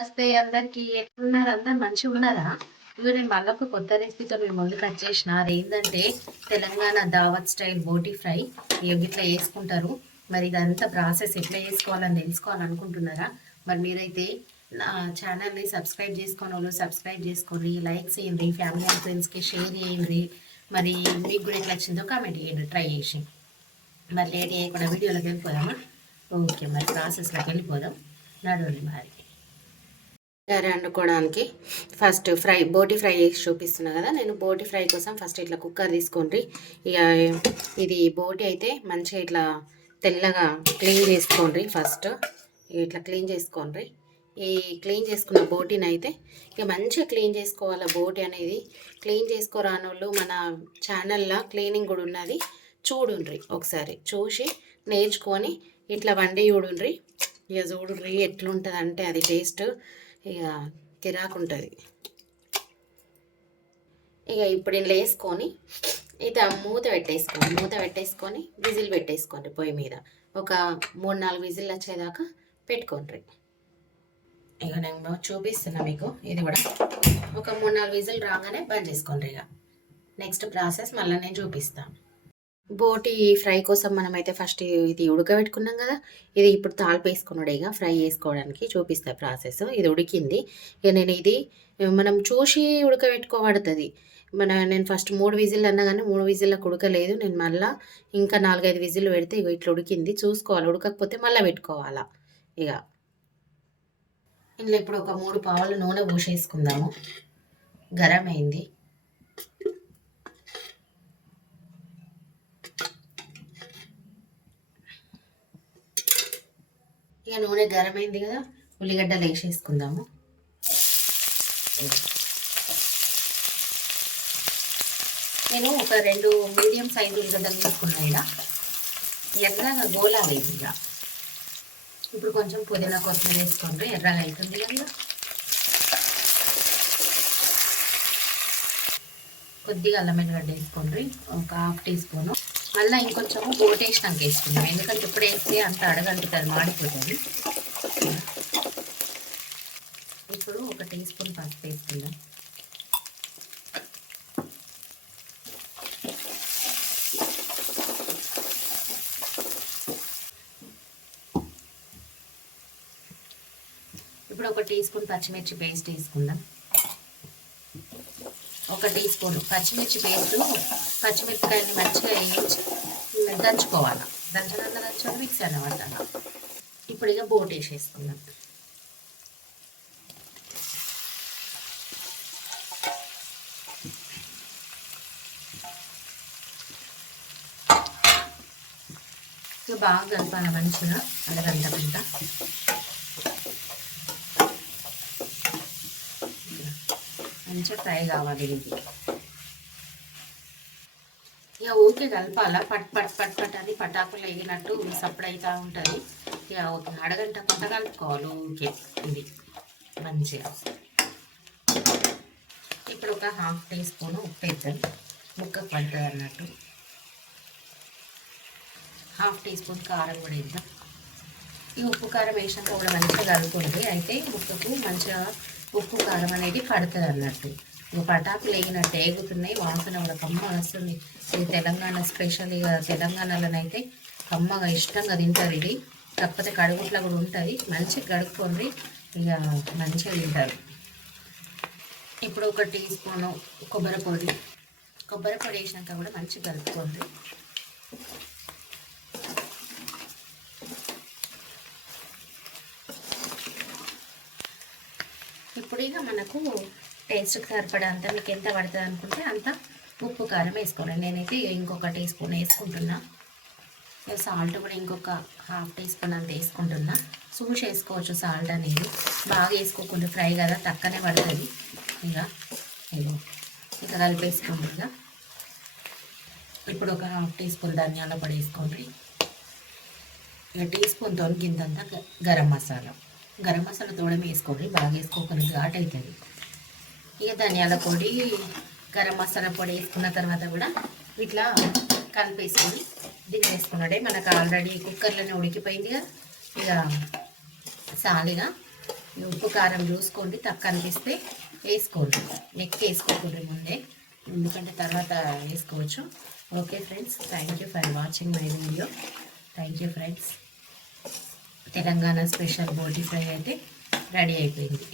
నమస్తే అందరికి ఎట్లున్నారు? అందరు మంచిగున్నారా? ఇగో నేను మళ్ళీ ఒక కొత్త రెసిపీతో మీ ముందుకు వచ్చేసిన. అదేంటంటే తెలంగాణ దావత్ స్టైల్ బోటీ ఫ్రై. ఇట్లా చేసుకుంటారు. మరి ఇదంతా ప్రాసెస్ ఎట్లా చేసుకోవాలని తెలుసుకోవాలనుకుంటున్నారా? మరి మీరైతే నా ఛానల్ని సబ్స్క్రైబ్ చేసుకొని వాళ్ళు సబ్స్క్రైబ్ చేసుకోండి, లైక్ చేయండి, ఫ్యామిలీ అండ్ ఫ్రెండ్స్కి షేర్ చేయండి. మరి మీకు కూడా ఎట్లా వచ్చిందో కామెంట్ చేయండి ట్రై చేసి. మరి లేట్ చేయకుండా వీడియోలోకి వెళ్ళిపోదామా? ఓకే, మరి ప్రాసెస్లోకి వెళ్ళిపోదాం. నడవండి మరి. కర్రీ వండుకోవడానికి ఫస్ట్ బోటి ఫ్రై చేసి చూపిస్తున్నా కదా. నేను బోటి ఫ్రై కోసం ఫస్ట్ ఇట్లా కుక్కర్ తీసుకోండి. ఇక ఇది బోటి అయితే మంచిగా ఇట్లా తెల్లగా క్లీన్ చేసుకోండి. ఫస్ట్ ఇట్లా క్లీన్ చేసుకోండి. ఈ క్లీన్ చేసుకున్న బోటీని అయితే ఇక మంచిగా క్లీన్ చేసుకోవాలి. బోటి అనేది క్లీన్ చేసుకోరాని వాళ్ళు మన ఛానల్లో క్లీనింగ్ కూడా ఉన్నది, చూడుండ్రి. ఒకసారి చూసి నేర్చుకొని ఇట్లా వండి చూడుండ్రి. ఇక చూడుండ్రి ఎట్లుంటుంది అంటే అది టేస్ట్ ఇక కిరాకు ఉంటుంది. ఇక ఇప్పుడు ఇందులో వేసుకొని ఇది మూత పెట్టేసుకొని విజిల్ పెట్టేసుకోండి. పొయ్యి మీద ఒక 3-4 విజిల్ వచ్చేదాకా పెట్టుకోండి. ఇక నేను చూపిస్తున్నా మీకు. ఇది కూడా ఒక 3-4 విజిల్ రాగానే బంద్ చేసుకోండి. ఇక నెక్స్ట్ ప్రాసెస్ మళ్ళీ నేను చూపిస్తాను. బోటి ఫ్రై కోసం మనమైతే ఫస్ట్ ఇది ఉడకబెట్టుకున్నాం కదా. ఇది ఇప్పుడు తాలిపు వేసుకున్నాడు. ఇక ఫ్రై చేసుకోవడానికి చూపిస్తా ప్రాసెస్. ఇది ఉడికింది. ఇక నేను ఇది మనం చూసి ఉడకబెట్టుకోబడుతుంది. నేను ఫస్ట్ 3 విజిల్ అన్నా కానీ 3 విజిల్లకు ఉడకలేదు. నేను మళ్ళీ ఇంకా 4-5 విజిల్ పెడితే ఇక ఇట్లా ఉడికింది. చూసుకోవాలి, ఉడకకపోతే మళ్ళీ పెట్టుకోవాలా. ఇక ఇందులో ఇప్పుడు ఒక 3 పావులు నూనె పోసేసుకుందాము. గరం అయింది. ఇక నూనె గరమైంది కదా, ఉల్లిగడ్డలు వేసేసుకుందాము. నేను ఒక 2 మీడియం సైజు ఉల్లిగడ్డలు తీసుకున్నాను. ఇలా ఎర్రగా గోలాలి. ఇక ఇప్పుడు కొంచెం పుదీనా కొత్తిమీర వేసుకోండి. ఎర్రగా అవుతుంది కదా. కొద్దిగా అల్లం వెల్లిగడ్డ వేసుకోండి, ఒక 1/2 టీ స్పూను. మళ్ళీ ఇంకొంచెము బోటి వేసినాక వేసుకుందాం, ఎందుకంటే ఇప్పుడు వేస్తే అంత అడగలుగుతుంది, మాడిపోతుంది. ఇప్పుడు 1 టీ స్పూన్ పసుపు వేసుకుందాం. ఇప్పుడు 1 టీ స్పూన్ పచ్చిమిర్చి పేస్ట్ వేసుకుందాం. 1 టీ స్పూన్ పచ్చిమిర్చి పేస్ట్. పచ్చిమిరపకాయని మంచిగా వేయించి దంచుకోవాలి. దంచడం మిక్సీ అన్నమాట. ఇప్పుడు ఇక బోట్ వేసేసుకుందాం. ఇక బాగా కలపాలి మంచిగా, అరగంట గంట. మంచిగా ఫ్రై కావాలి ఇది. ఇక ఊరికే కలపాలా, పట్ పట్ పట్ పట్ అని పటాకులు వేగినట్టు సప్పుడు అవుతూ ఉంటుంది. ఇక ఒక అరగంట కొంత కలుపుకోవాలి ఊరికే ఇది మంచిగా. ఇప్పుడు ఒక 1/2 టీ స్పూన్ ఉప్పు వేద్దాం, ముక్కకు పడుతుంది అన్నట్టు. 1/2 టీ స్పూన్ కారం కూడా వేద్దాం. ఈ ఉప్పు కారం వేసినాక కూడా మంచిగా కలుపుకుంటే అయితే ముక్కకు మంచిగా ఉప్పు కారం అనేది పడుతుంది అన్నట్టు. ఇక పటాకులు వేగినట్టు వేగుతున్నాయి, వాసన కూడా కమ్మగా వస్తుంది. ఇది తెలంగాణ స్పెషల్. ఇక తెలంగాణలోనైతే కమ్మగా ఇష్టంగా తింటారు ఇది. కాకపోతే కడుగుట్లా కూడా ఉంటుంది, మంచిగా కడుక్కోండి. ఇక మంచిగా తింటారు. ఇప్పుడు 1 టీ స్పూను కొబ్బరి పొడి వేసినాక కూడా మంచిగా కలుపుకోండి. ఇప్పుడు ఇక మనకు టేస్ట్కి సరిపడంత మీకు ఎంత పడుతుంది అనుకుంటే అంత ఉప్పు కారం వేసుకోండి. నేనైతే ఇంకొక టీ స్పూన్ వేసుకుంటున్నా. సాల్ట్ కూడా ఇంకొక 1/2 టీ స్పూన్ అంత వేసుకుంటున్నా. చూసి వేసుకోవచ్చు సాల్ట్ అనేది. బాగా వేసుకోకుండా ఫ్రై కదా, తక్కనే పడుతుంది. ఇక కలిపేసుకోండి. ఇప్పుడు ఒక 1/2 టీ స్పూన్ ధనియాల పొడి వేసుకోండి. ఇక టీ స్పూన్తో గింతంతా గరం మసాలా తోడమే వేసుకోండి. బాగా వేసుకోకుండా ఘాట్ అవుతుంది. ఇక ధనియాల పొడి, గరం మసాలా పొడి వేసుకున్న తర్వాత కూడా ఇట్లా కలిపేసుకొని దింపేసుకున్నాడే. మనకు ఆల్రెడీ కుక్కర్లోనే ఉడికిపోయింది కదా. ఇక సాలిగా ఈ ఉప్పు కారం చూసుకోండి, తక్కువ అనిపిస్తే వేసుకోండి. నెక్కి వేసుకోకూడదు ముందే, ఎందుకంటే తర్వాత వేసుకోవచ్చు. Okay friends, thank you for watching my video. Thank you friends. Telangana special బోటి ఫ్రై అయితే రెడీ అయిపోయింది.